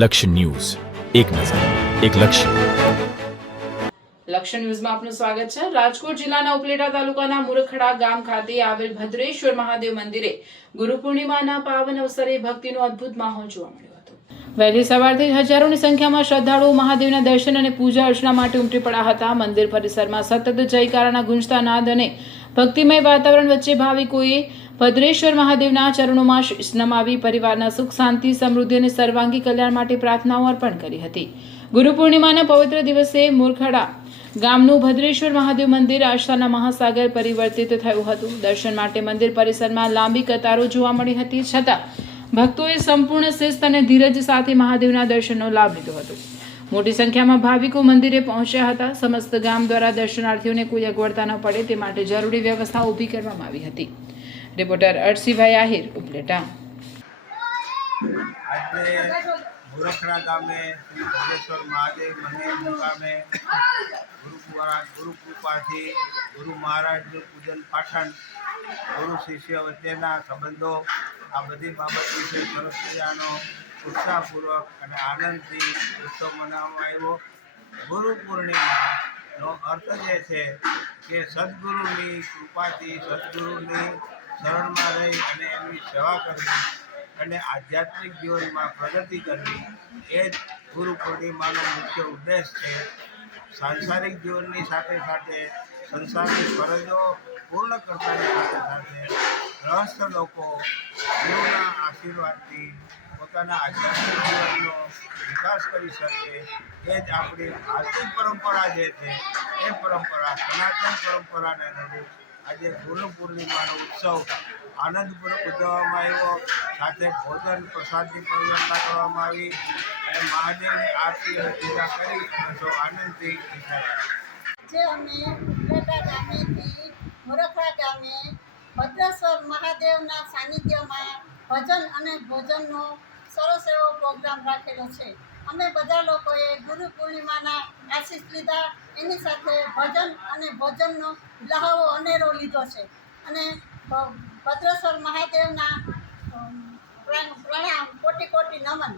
લક્ષ્ય ન્યૂઝ, એક નજર, એક લક્ષ્ય. લક્ષ્ય ન્યૂઝમાં આપનું સ્વાગત છે. રાજકોટ જિલ્લાના ઉપલેટા તાલુકાના મુરખડા ગામ ખાતે આવેલ ભદ્રેશ્વર મહાદેવ મંદિરે ગુરુ પૂર્ણિમાના પાવન અવસરે ભક્તિનો અદ્ભુત માહોલ જોવા મળ્યો હતો. વહેલી સવારથી હજારોની સંખ્યામાં શ્રદ્ધાળુઓ મહાદેવના દર્શન અને પૂજા અર્ચના માટે ઉમટી પડ્યા હતા. મંદિર પરિસરમાં સતત જયકારાના ગુંજતા નાદ અને ભક્તિમય વાતાવરણ વચ્ચે ભાવિકોએ ભદ્રેશ્વર મહાદેવના ચરણોમાં શીશ નમાવી પરિવારના સુખ, શાંતિ, સમૃદ્ધિ અને સર્વાંગી કલ્યાણ માટે પ્રાર્થનાઓ અર્પણ કરી હતી. ગુરુ પૂર્ણિમાના પવિત્ર દિવસે મુરખડા ગામનું ભદ્રેશ્વર મહાદેવ મંદિર આસ્થાના મહાસાગર પરિવર્તિત થયું હતું. દર્શન માટે મંદિર પરિસરમાં લાંબી કતારો જોવા મળી હતી, છતાં ભક્તોએ સંપૂર્ણ શિસ્ત અને ધીરજ સાથે મહાદેવના દર્શનનો લાભ લીધો હતો. મોટી સંખ્યામાં ભાવિકો મંદિરે પહોંચ્યા હતા. સમસ્ત ગામ દ્વારા દર્શનાર્થીઓને કોઈ અગવડતા ન પડે તે માટે જરૂરી વ્યવસ્થા ઊભી કરવામાં આવી હતી. રિપોર્ટર અરસીભાઈ આહિર, ઉપલેટા. આજે મુરખડા ગામે શ્રી ભદ્રેશ્વર મહાદેવ મંદિર મુકામે ગુરુ કૃપાથી ગુરુ મહારાજનું પૂજન પાઠન, ગુરુ શિષ્ય વચ્ચેના સંબંધો, આ બધી બાબત વિશે સરસ મજાનો ઉત્સાહપૂર્વક અને આનંદથી ઉત્સવ મનાવવામાં આવ્યો. ગુરુ પૂર્ણિમાનો અર્થ જે છે કે સદગુરુની કૃપાથી, સદગુરુની શરણમાં રહી અને એમની સેવા કરવી અને આધ્યાત્મિક જીવનમાં પ્રગતિ કરવી, એ જ ગુરુ પૂર્ણિમાનો મુખ્ય ઉદ્દેશ છે. સાંસારિક જીવનની સાથે સાથે સંસારની ફરજો પૂર્ણ કરતાની સાથે સાથે ગ્રહસ્થ લોકો ગુરુના આશીર્વાદથી પોતાના આધ્યાત્મિક જીવનનો વિકાસ કરી શકે, એ જ આપણી ભારતીય પરંપરા જે છે એ પરંપરા, સનાતન પરંપરાને અનુરૂપ આજે ગુરુ પૂર્ણિમાનો ઉત્સવ આનંદપૂર્વક ઉજવવામાં આવ્યો. સાથે ભોજન પ્રસાદની પણ વ્યવસ્થા કરવામાં આવી અને મહાદેવની આરતી અને પૂજા કરી અને સૌ આનંદથી જે અમે ઉપલેટા ગામેથી મુરખડા ગામે ભદ્રેશ્વર મહાદેવના સાનિધ્યમાં ભજન અને ભોજનનો સરસ એવો પ્રોગ્રામ રાખેલો છે. અમે બધા લોકોએ ગુરુ પૂર્ણિમાના આશીષ લીધા, એની સાથે ભજન અને ભોજનનો લહાવો અનેરો લીધો છે અને ભદ્રેશ્વર મહાદેવના પ્રણામ, કોટી કોટી નમન.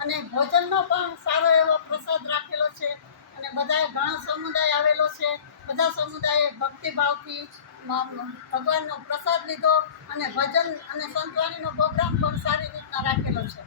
અને ભોજનનો પણ સારો એવો પ્રસાદ રાખેલો છે અને બધાએ ઘણો સમુદાય આવેલો છે. બધા સમુદાયે ભક્તિભાવથી ભગવાનનો પ્રસાદ લીધો અને ભજન અને સંતવાણીનો પ્રોગ્રામ પણ સારી રીતના રાખેલો છે.